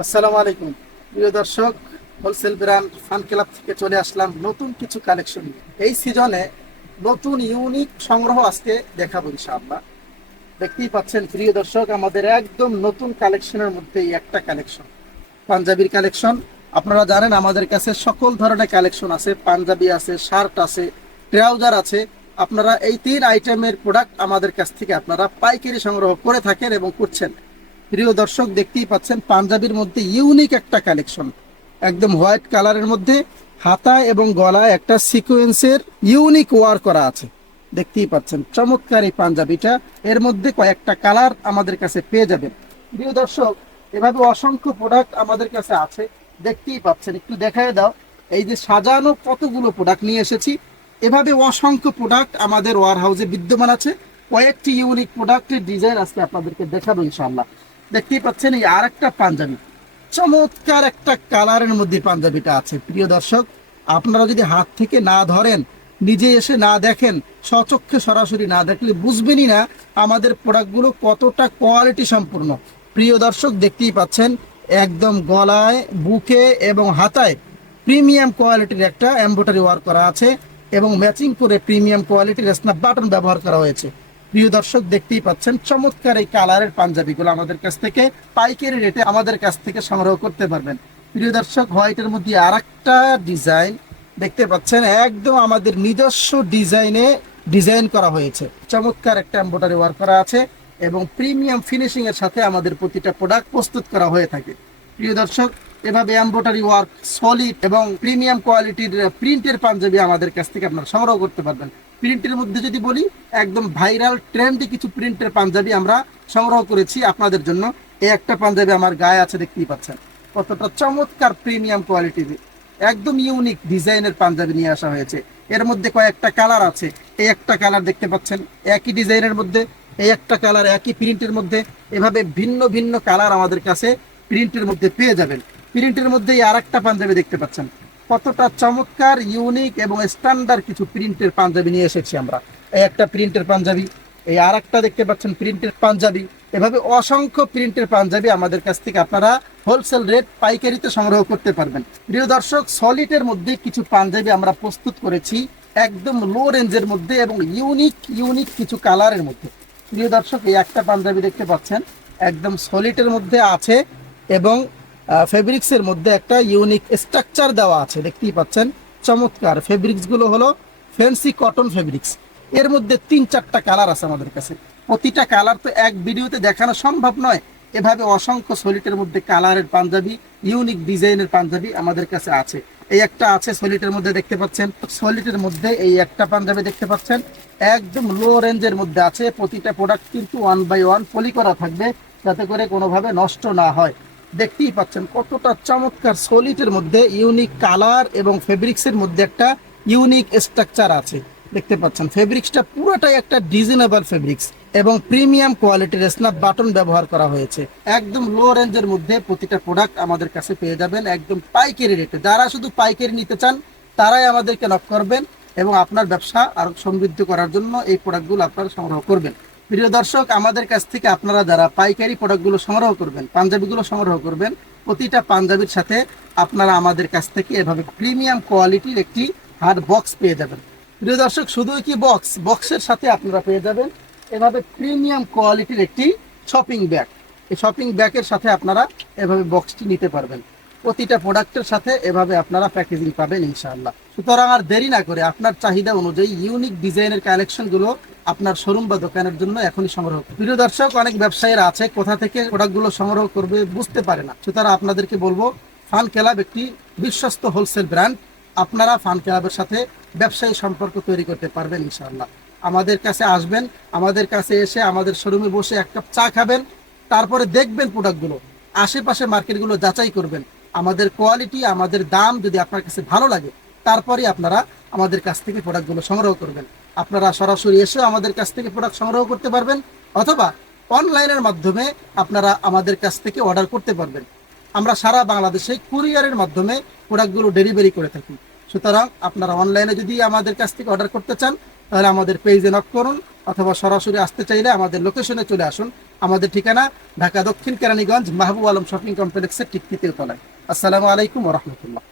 আসসালামু আলাইকুম প্রিয় দর্শক, হোলসেল ব্র্যান্ড ফান ক্লাব থেকে চলে আসলাম নতুন কিছু কালেকশন নিয়ে। এই সিজনে নতুন ইউনিক সংগ্রহ আজকে দেখাবো ইনশাআল্লাহ। দেখতেই পাচ্ছেন প্রিয় দর্শক, আমাদের একদম নতুন কালেকশনের মধ্যে এই একটা কালেকশন পাঞ্জাবির কালেকশন। আপনারা জানেন আমাদের কাছে সকল ধরনের কালেকশন আছে, পাঞ্জাবি আছে, শার্ট আছে, ট্রাউজার আছে। আপনারা এই তিন আইটেমের প্রোডাক্ট আমাদের কাছ থেকে আপনারা পাইকারি সংগ্রহ করে থাকেন এবং করছেন। প্রিয় দর্শক, দেখতেই পাচ্ছেন পাঞ্জাবির মধ্যে ইউনিক একটা কালেকশন, একদম হোয়াইট কালারের মধ্যে হাতায় এবং গলায় একটা সিকোয়েন্সের ইউনিক ওয়ার করা আছে। দেখতেই পাচ্ছেন চমৎকার এই পাঞ্জাবিটা, এর মধ্যে কয়েকটা কালার আমাদের কাছে পেয়ে যাবেন। প্রিয় দর্শক, এভাবে অসংখ্য প্রোডাক্ট আমাদের কাছে আছে, দেখতেই পাচ্ছেন। একটু দেখায় দাও, এই যে সাজানো কতগুলো প্রোডাক্ট নিয়ে এসেছি। এভাবে অসংখ্য প্রোডাক্ট আমাদের ওয়ার হাউসে বিদ্যমান আছে। কয়েকটি ইউনিক প্রোডাক্টের ডিজাইন আজকে আপনাদেরকে দেখাবো ইনশাআল্লাহ। দেখতেই পাচ্ছেন এই আর একটা পাঞ্জাবি, চমৎকার একটা কালারের মধ্যে পাঞ্জাবিটা আছে। প্রিয় দর্শক, আপনারা যদি হাত থেকে না ধরেন, নিজে এসে না দেখেন, স্বচক্ষে সরাসরি না দেখলে বুঝবেনই না আমাদের প্রোডাক্টগুলো কতটা কোয়ালিটি সম্পূর্ণ। প্রিয় দর্শক, দেখতেই পাচ্ছেন একদম গলায়, বুকে এবং হাতায় প্রিমিয়াম কোয়ালিটির একটা এমব্রয়ডারি ওয়ার্ক করা আছে এবং ম্যাচিং করে প্রিমিয়াম কোয়ালিটির স্ন্যাপ বাটন ব্যবহার করা হয়েছে। প্রিয় দর্শক, দেখতেই পাচ্ছেন চমৎকার এই কালারের পাঞ্জাবিগুলো আমাদের কাছ থেকে পাইকারি রেটে আমাদের কাছ থেকে সংগ্রহ করতে পারবেন। প্রিয় দর্শক, হোয়াইটের মধ্যে আর একটা ডিজাইন দেখতে পাচ্ছেন, একদম আমাদের নিজস্ব ডিজাইনে ডিজাইন করা হয়েছে। চমৎকার একটা এমব্রয়ডারি ওয়ার্ক করা আছে এবং প্রিমিয়াম ফিনিশিং এর সাথে আমাদের প্রতিটা প্রোডাক্ট প্রস্তুত করা হয়ে থাকে। প্রিয় দর্শক, এভাবে এমব্রয়ডারি ওয়ার্ক, সলিড এবং প্রিমিয়াম কোয়ালিটির প্রিন্টের পাঞ্জাবি আমাদের কাছ থেকে আপনারা সংগ্রহ করতে পারবেন। প্রিন্টের মধ্যে যদি বলি, একদম ভাইরাল ট্রেন্ডি কিছু প্রিন্টের পাঞ্জাবি আমরা সংগ্রহ করেছি আপনাদের জন্য। এই একটা পাঞ্জাবি আমার গায়ে আছে, দেখতেই পাচ্ছেন কতটা চমৎকার প্রিমিয়াম কোয়ালিটির একদম ইউনিক ডিজাইনের পাঞ্জাবি নিয়ে আসা হয়েছে। এর মধ্যে কয়েকটা কালার আছে। এই একটা কালার দেখতে পাচ্ছেন একই ডিজাইনের মধ্যে, এই একটা কালার একই প্রিন্টের মধ্যে। এভাবে ভিন্ন ভিন্ন কালার আমাদের কাছে প্রিন্টের মধ্যে পেয়ে যাবেন। প্রিন্টের মধ্যে আর একটা পাঞ্জাবি দেখতে পাচ্ছেন, কতটা চমৎকার ইউনিক এবং স্ট্যান্ডার্ড কিছু প্রিন্টের পাঞ্জাবি নিয়ে এসেছি আমরা। এই একটা প্রিন্টের পাঞ্জাবি, এই আর একটা দেখতে পাচ্ছেন প্রিন্টের পাঞ্জাবি। এভাবে অসংখ্য প্রিন্টের পাঞ্জাবি আমাদের কাছ থেকে আপনারা হোলসেল রেট পাইকারিতে সংগ্রহ করতে পারবেন। প্রিয় দর্শক, সলিডের মধ্যে কিছু পাঞ্জাবি আমরা প্রস্তুত করেছি একদম লো রেঞ্জের মধ্যে এবং ইউনিক ইউনিক কিছু কালারের মধ্যে। প্রিয় দর্শক, এই একটা পাঞ্জাবি দেখতে পাচ্ছেন একদম সলিডের মধ্যে আছে এবং ফেব্রিক্সের মধ্যে একটা ইউনিক স্ট্রাকচার দেওয়া আছে। দেখতেই পাচ্ছেন চমৎকার ফেব্রিক্সগুলো হলো ফ্যান্সি কটন ফেব্রিক্স। এর মধ্যে 3-4টা কালার আছে আমাদের কাছে। প্রতিটা কালার তো এক ভিডিওতে দেখানো সম্ভব নয়। এভাবে অসংখ্য সলিটের মধ্যে কালারের পাঞ্জাবি, ইউনিক ডিজাইনের পাঞ্জাবি আমাদের কাছে আছে। এই একটা আছে সলিটের মধ্যে দেখতে পাচ্ছেন, সলিটের মধ্যে এই একটা পাঞ্জাবি দেখতে পাচ্ছেন একদম লো রেঞ্জের মধ্যে আছে। প্রতিটা প্রোডাক্ট কিন্তু 1 বাই 1 পলি করা থাকবে, যাতে করে কোনোভাবে নষ্ট না হয়। দেখতেই পাচ্ছেন কতটা চমৎকার সলিটের মধ্যে ইউনিক কালার এবং ফেব্রিক্সের মধ্যে একটা ইউনিক স্ট্রাকচার আছে। দেখতে পাচ্ছেন ফেব্রিক্সটা পুরোটাই একটা ডিজাইনেবল ফেব্রিক্স এবং প্রিমিয়াম কোয়ালিটির স্ন্যাপ বাটন ব্যবহার করা হয়েছে। একদম লো রেঞ্জের মধ্যে প্রতিটা প্রোডাক্ট আমাদের কাছে পেয়ে যাবেন একদম পাইকারি রেটে। যারা শুধু পাইকারি নিতে চান তারাই আমাদেরকে নক করবেন এবং আপনার ব্যবসা আরো সমৃদ্ধ করার জন্য এই প্রোডাক্টগুলো আপনারা সংগ্রহ করবেন। প্রিয় দর্শক, আমাদের কাছ থেকে আপনারা যারা পাইকারি প্রোডাক্টগুলো সংগ্রহ করবেন, পাঞ্জাবিগুলো সংগ্রহ করবেন, প্রতিটা পাঞ্জাবির সাথে আপনারা আমাদের কাছ থেকে এভাবে প্রিমিয়াম কোয়ালিটির একটি হার্ড বক্স পেয়ে যাবেন। প্রিয় দর্শক, শুধুই কি বক্স, বক্সের সাথে আপনারা পেয়ে যাবেন এভাবে প্রিমিয়াম কোয়ালিটির একটি শপিং ব্যাগ। এই শপিং ব্যাগের সাথে আপনারা এভাবে বক্সটি নিতে পারবেন। প্রতিটা প্রোডাক্টের সাথে এভাবে আপনারা প্যাকেজিং পাবেন ইনশাআল্লাহ। সুতরাং আর দেরি না করে আপনার চাহিদা অনুযায়ী ইউনিক ডিজাইনের কালেকশনগুলো আপনার শোরুম বা দোকানের জন্য এখনই সংগ্রহ করুন। প্রিয় দর্শক, অনেক ব্যবসায়ীরা আছে কোথা থেকে প্রোডাক্টগুলো সংগ্রহ করবে বুঝতে পারে না। সুতরাং আপনাদেরকে বলবো, ফান ক্লাব একটি বিশ্বস্ত হোলসেল ব্র্যান্ড। আপনারা ফান ক্লাবের সাথে ব্যবসায়ী সম্পর্ক তৈরি করতে পারবেন ইনশাআল্লাহ। আমাদের কাছে আসবেন, আমাদের কাছে এসে আমাদের শোরুমে বসে এক কাপ চা খাবেন, তারপরে দেখবেন প্রোডাক্টগুলো, আশেপাশে মার্কেটগুলো যাচাই করবেন। আমাদের কোয়ালিটি, আমাদের দাম যদি আপনার কাছে ভালো লাগে, তারপরে আপনারা আমাদের কাছ থেকে প্রোডাক্টগুলো সংগ্রহ করবেন। আপনারা সরাসরি এসে আমাদের কাছ থেকে প্রোডাক্ট সংগ্রহ করতে পারবেন অথবা অনলাইনের মাধ্যমে আপনারা আমাদের কাছ থেকে অর্ডার করতে পারবেন। আমরা সারা বাংলাদেশে কুরিয়ারের মাধ্যমে প্রোডাক্টগুলো ডেলিভারি করে থাকি। সুতরাং আপনারা অনলাইনে যদি আমাদের কাছ থেকে অর্ডার করতে চান তাহলে আমাদের পেজে নক করুন অথবা সরাসরি আসতে চাইলে আমাদের লোকেশনে চলে আসুন। আমাদের ঠিকানা ঢাকা দক্ষিণ কেরানীগঞ্জ মাহবুব আলম শপিং কমপ্লেক্সের ঠিক তৃতীয় তলায়। আসসালামু আলাইকুম ওয়া রাহমাতুল্লাহ।